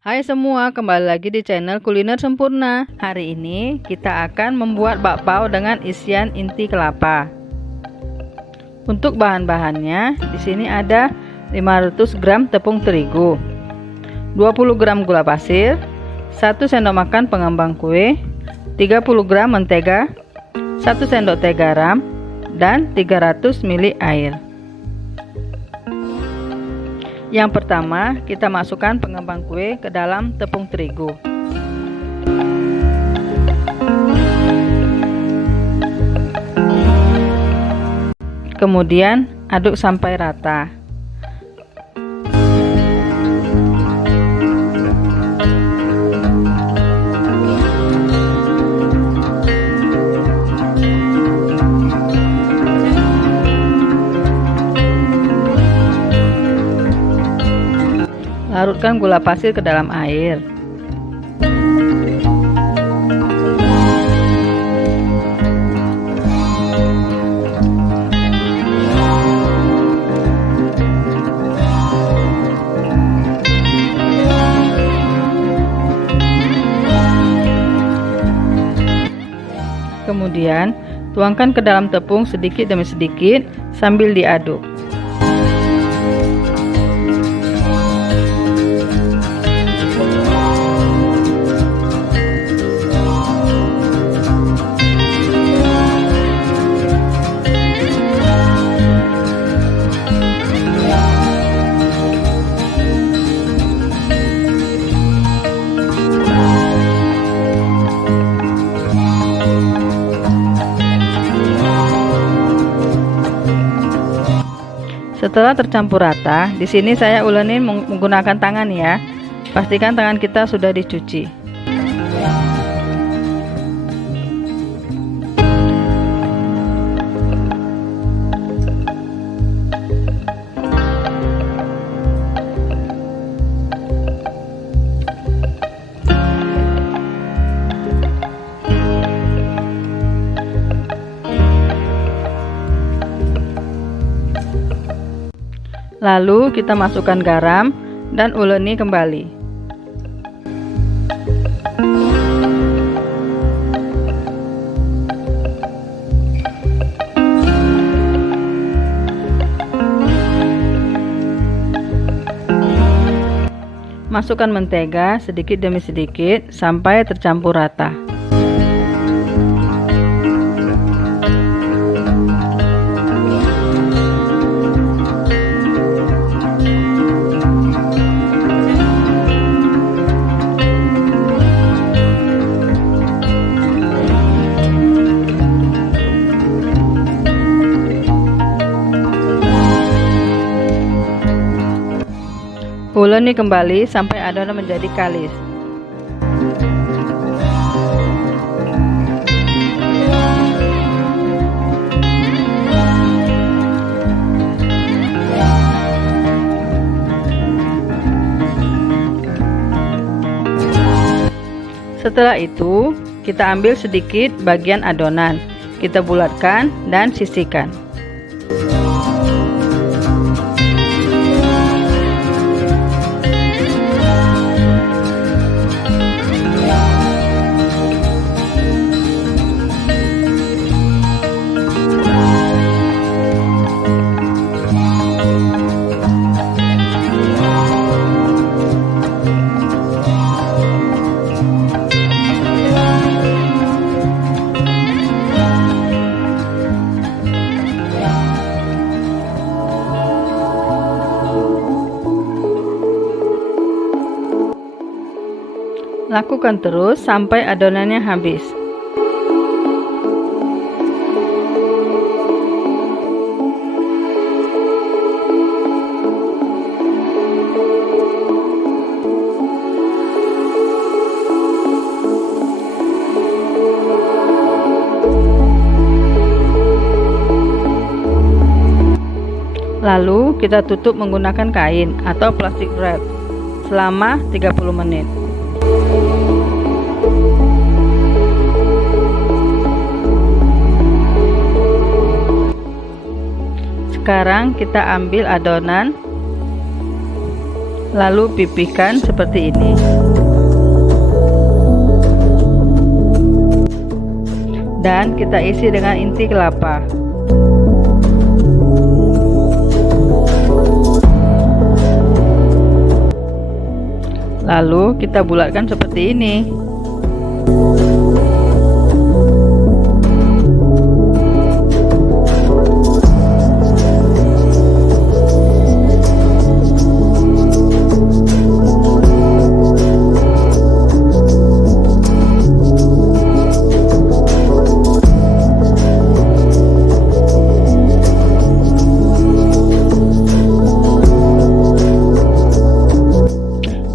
Hai semua, kembali lagi di channel Kuliner Sempurna. Hari ini kita akan membuat bakpao dengan isian inti kelapa. Untuk bahan-bahannya, di sini ada 500 gram tepung terigu, 20 gram gula pasir, 1 sendok makan pengembang kue, 30 gram mentega, 1 sendok teh garam, dan 300 ml air. Yang pertama, kita masukkan pengembang kue ke dalam tepung terigu. Kemudian aduk sampai rata. Larutkan gula pasir ke dalam air. Kemudian, tuangkan ke dalam tepung sedikit demi sedikit sambil diaduk. Setelah tercampur rata, di sini saya ulenin menggunakan tangan ya. Pastikan tangan kita sudah dicuci. Lalu kita masukkan garam dan uleni kembali. Masukkan mentega sedikit demi sedikit sampai tercampur rata. Uleni kembali sampai adonan menjadi kalis. Setelah itu, kita ambil sedikit bagian adonan, kita bulatkan dan sisihkan. Lakukan terus sampai adonannya habis. Lalu kita tutup menggunakan kain atau plastik wrap selama 30 menit. Sekarang kita ambil adonan, lalu pipihkan seperti ini. Dan kita isi dengan inti kelapa. Lalu kita bulatkan seperti ini.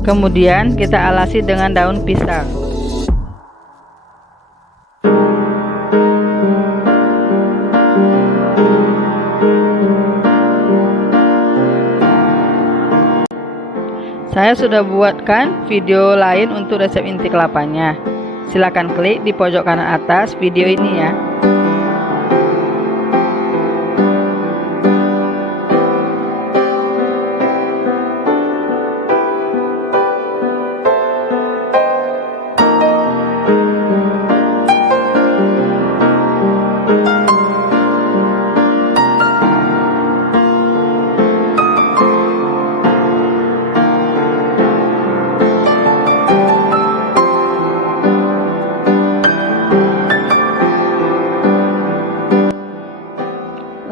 Kemudian kita alasi dengan daun pisang. Saya sudah buatkan video lain untuk resep inti kelapanya. Silakan klik di pojok kanan atas video ini ya.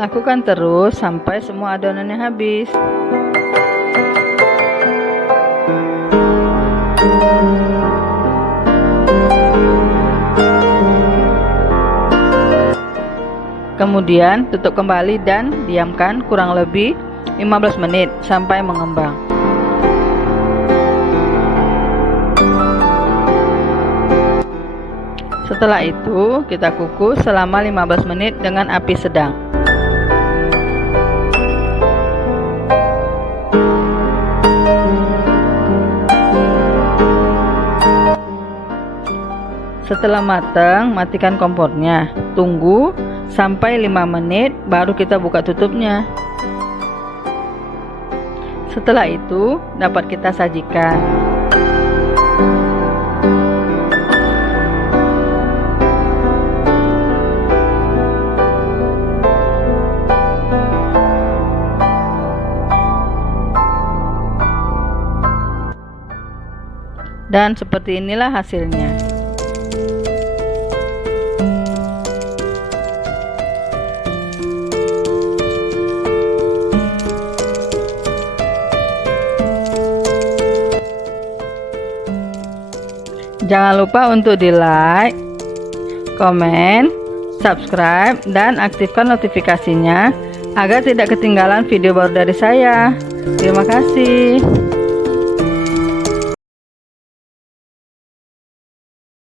Lakukan terus sampai semua adonannya habis. Kemudian tutup kembali dan diamkan kurang lebih 15 menit sampai mengembang. Setelah itu kita kukus selama 15 menit dengan api sedang. Setelah matang, matikan kompornya. Tunggu sampai 5 menit baru kita buka tutupnya. Setelah itu dapat kita sajikan. Dan seperti inilah hasilnya. Jangan lupa untuk di like, komen, subscribe, dan aktifkan notifikasinya agar tidak ketinggalan video baru dari saya. Terima kasih.